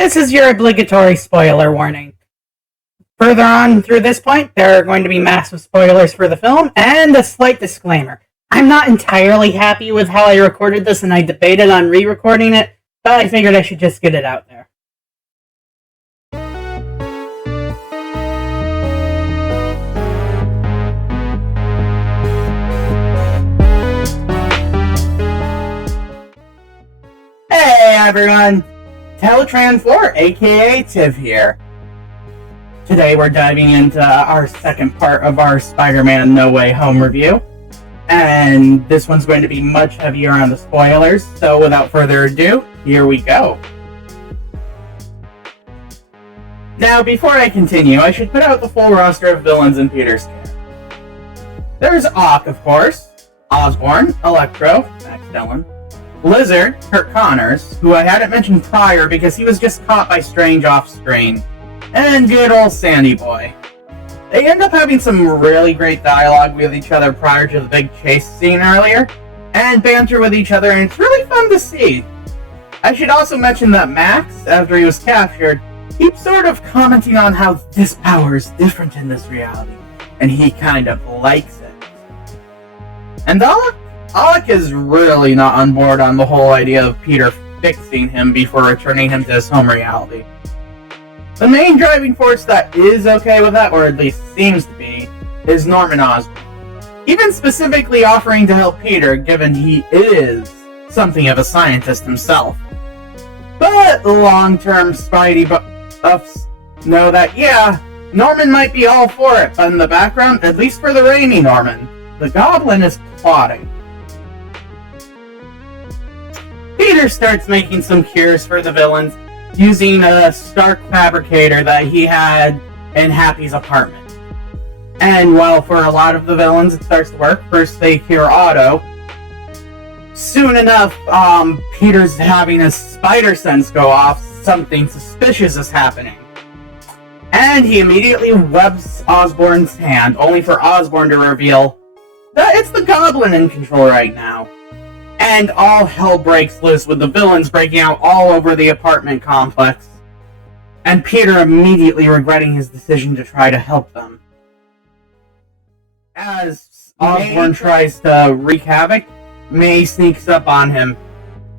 This is your obligatory spoiler warning. Further on through this point, there are going to be massive spoilers for the film, and a slight disclaimer. I'm not entirely happy with how I recorded this, and I debated on re-recording it, but I figured I should just get it out there. Hey everyone! Teletran4, aka Tiv here. Today we're diving into our second part of our Spider-Man No Way Home review. And this one's going to be much heavier on the spoilers, so without further ado, here we go. Now, before I continue, I should put out the full roster of villains in Peter's care. There's Ock, of course, Osborn, Electro, Max Dillon, Lizard, Kurt Connors, who I hadn't mentioned prior because he was just caught by Strange off-screen, and good old Sandy Boy. They end up having some really great dialogue with each other prior to the big chase scene earlier, and banter with each other, and it's really fun to see. I should also mention that Max, after he was captured, keeps sort of commenting on how this power is different in this reality, and he kind of likes it. And Alec is really not on board on the whole idea of Peter fixing him before returning him to his home reality. The main driving force that is okay with that, or at least seems to be, is Norman Osborn. Even specifically offering to help Peter, given he is something of a scientist himself. But long-term Spidey buffs know that, yeah, Norman might be all for it, but in the background, at least for the Raimi Norman, the Goblin is plotting. Peter starts making some cures for the villains, using a Stark fabricator that he had in Happy's apartment. And while for a lot of the villains it starts to work, first they cure Otto. Soon enough, Peter's having his spider sense go off, something suspicious is happening. And he immediately webs Osborn's hand, only for Osborn to reveal that it's the Goblin in control right now. And all hell breaks loose with the villains breaking out all over the apartment complex, and Peter immediately regretting his decision to try to help them. As Osborn tries to wreak havoc, May sneaks up on him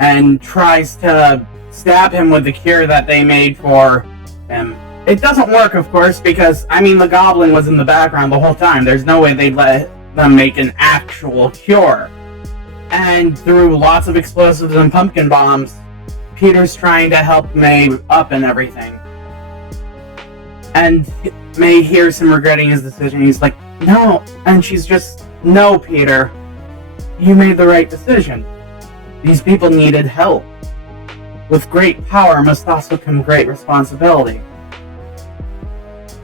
and tries to stab him with the cure that they made for him. It doesn't work, of course, because, the Goblin was in the background the whole time. There's no way they'd let them make an actual cure. And through lots of explosives and pumpkin bombs, Peter's trying to help May up and everything. And May hears him regretting his decision. He's like, no. And she's just, no, Peter. You made the right decision. These people needed help. With great power must also come great responsibility.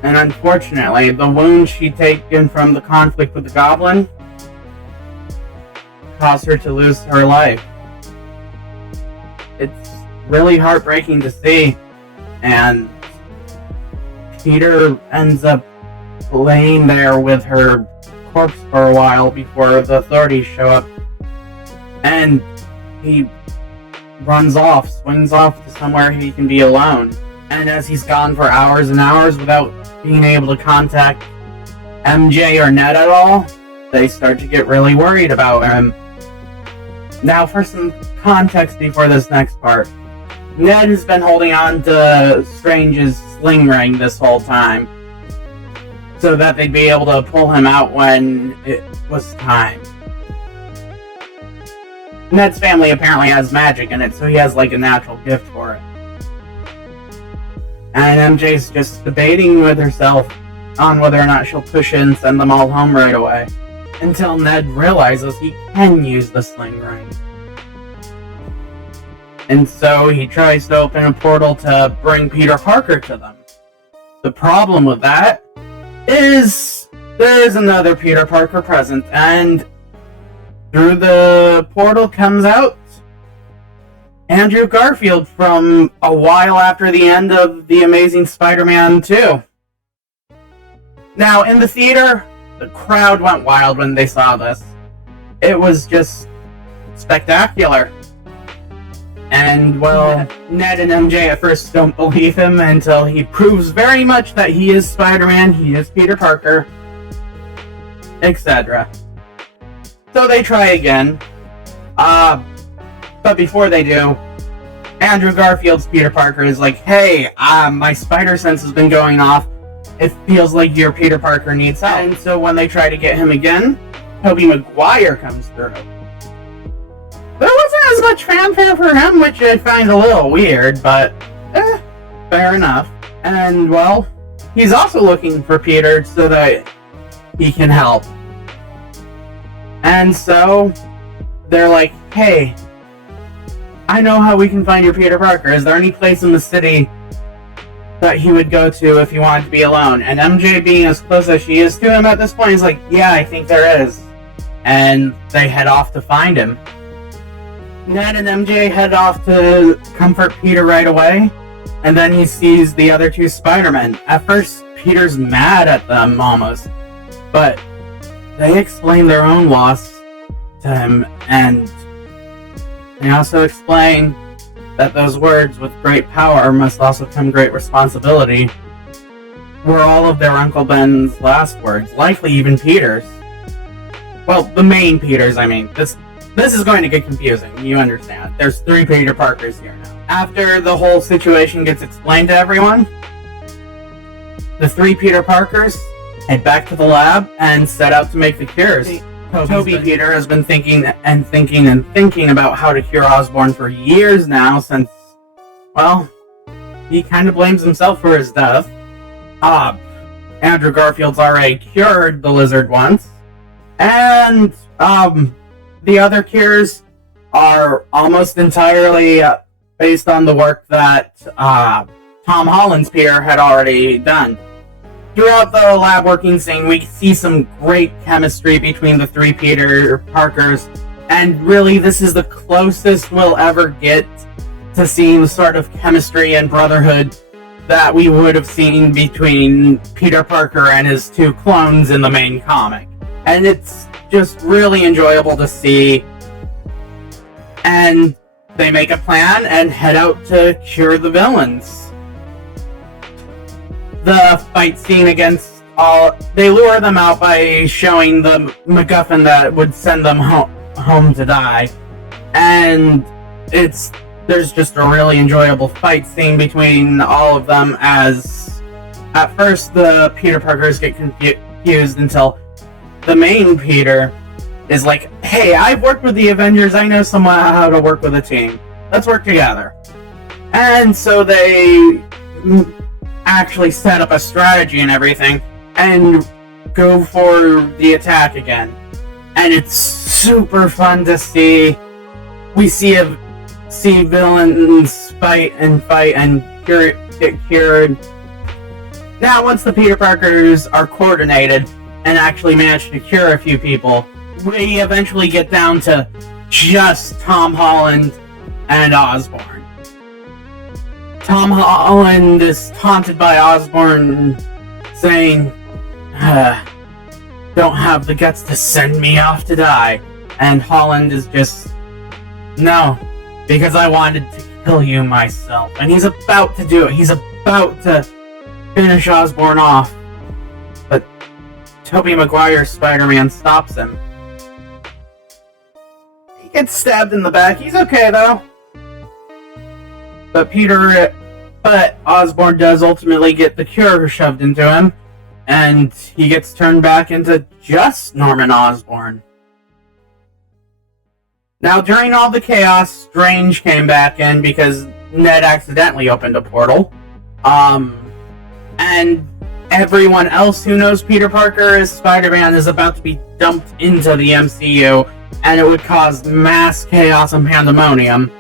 And unfortunately, the wound she'd taken from the conflict with the Goblin caused her to lose her life. It's really heartbreaking to see, and Peter ends up laying there with her corpse for a while before the authorities show up, and he runs off, swings off to somewhere he can be alone. And as he's gone for hours and hours without being able to contact MJ or Ned at all, they start to get really worried about him. Now, for some context before this next part, Ned has been holding on to Strange's sling ring this whole time, so that they'd be able to pull him out when it was time. Ned's family apparently has magic in it, so he has a natural gift for it. And MJ's just debating with herself on whether or not she'll push it and send them all home right away, until Ned realizes he can use the sling ring. And so he tries to open a portal to bring Peter Parker to them. The problem with that is there is another Peter Parker present, and through the portal comes out Andrew Garfield from a while after the end of The Amazing Spider-Man 2. Now, in the theater, the crowd went wild when they saw this. It was just spectacular. And, well, Ned and MJ at first don't believe him until he proves very much that he is Spider-Man, he is Peter Parker, etc. So they try again. But before they do, Andrew Garfield's Peter Parker is like, hey, my spider sense has been going off. It feels like your Peter Parker needs help. And so when they try to get him again, Tobey Maguire comes through. There wasn't as much fanfare for him, which I find a little weird, but fair enough. And, well, he's also looking for Peter so that he can help. And so, they're like, hey, I know how we can find your Peter Parker. Is there any place in the city that he would go to if he wanted to be alone? And MJ, being as close as she is to him at this point, is like, yeah, I think there is. And they head off to find him. Ned and MJ head off to comfort Peter right away, and then he sees the other two Spider-Men. At first, Peter's mad at them, almost, but they explain their own loss to him, and they also explain that those words, with great power must also come great responsibility, were all of their Uncle Ben's last words, likely even Peter's. Well, the main Peter's, I mean. This is going to get confusing, you understand. There's 3 Peter Parkers here now. After the whole situation gets explained to everyone, the 3 Peter Parkers head back to the lab and set out to make the cures. Tobey Peter has been thinking about how to cure Osborn for years now, since, well, he kind of blames himself for his death. Andrew Garfield's already cured the lizard once, and, the other cures are almost entirely based on the work that Tom Holland's Peter had already done. Throughout the lab working scene, we see some great chemistry between the 3 Peter Parkers, and really this is the closest we'll ever get to seeing the sort of chemistry and brotherhood that we would have seen between Peter Parker and his 2 clones in the main comic. And it's just really enjoyable to see. And they make a plan and head out to cure the villains. The fight scene against they lure them out by showing the MacGuffin that would send them home to die. And there's just a really enjoyable fight scene between all of them, as at first the Peter Parkers get confused until the main Peter is like, hey, I've worked with the Avengers, I know somehow how to work with a team. Let's work together. And so they actually set up a strategy and everything, and go for the attack again. And it's super fun to see. We see villains fight and get cured. Now, once the Peter Parkers are coordinated and actually manage to cure a few people, we eventually get down to just Tom Holland and Osborn. Tom Holland is taunted by Osborn, saying, don't have the guts to send me off to die. And Holland is just, no, because I wanted to kill you myself. And he's about to do it. He's about to finish Osborn off. But Tobey Maguire's Spider-Man stops him. He gets stabbed in the back. He's okay, though. But Osborn does ultimately get the cure shoved into him, and he gets turned back into just Norman Osborn. Now, during all the chaos, Strange came back in because Ned accidentally opened a portal. And everyone else who knows Peter Parker as Spider-Man is about to be dumped into the MCU, and it would cause mass chaos and pandemonium,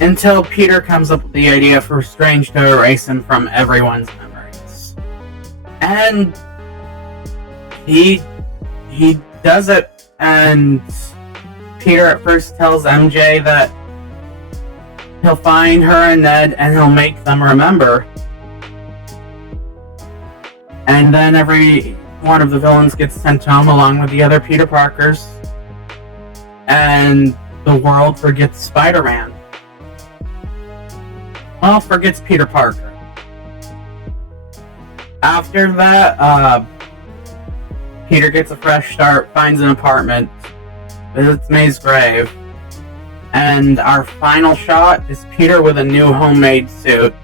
until Peter comes up with the idea for Strange to erase him from everyone's memories. And he does it, and Peter at first tells MJ that he'll find her and Ned and he'll make them remember. And then every one of the villains gets sent home along with the other Peter Parkers, and the world forgets Spider-Man. well, forgets Peter Parker. After that, Peter gets a fresh start, finds an apartment, visits May's grave, and our final shot is Peter with a new homemade suit,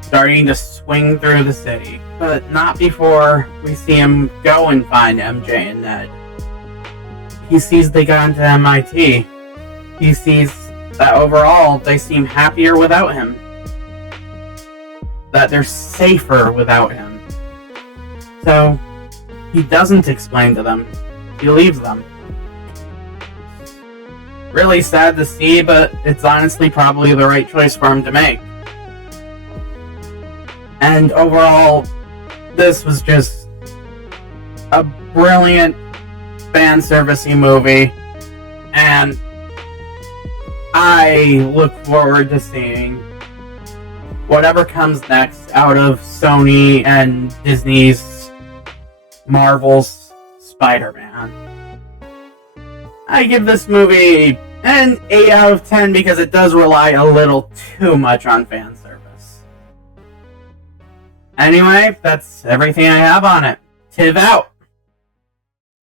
starting to swing through the city. But not before we see him go and find MJ and Ned. He sees they got into MIT. He sees that overall they seem happier without him. That they're safer without him. So, he doesn't explain to them. He leaves them. Really sad to see, but it's honestly probably the right choice for him to make. And overall, this was just a brilliant fan servicey movie, and I look forward to seeing whatever comes next out of Sony and Disney's Marvel's Spider-Man. I give this movie an 8 out of 10 because it does rely a little too much on fan service. Anyway, that's everything I have on it. Tiv out!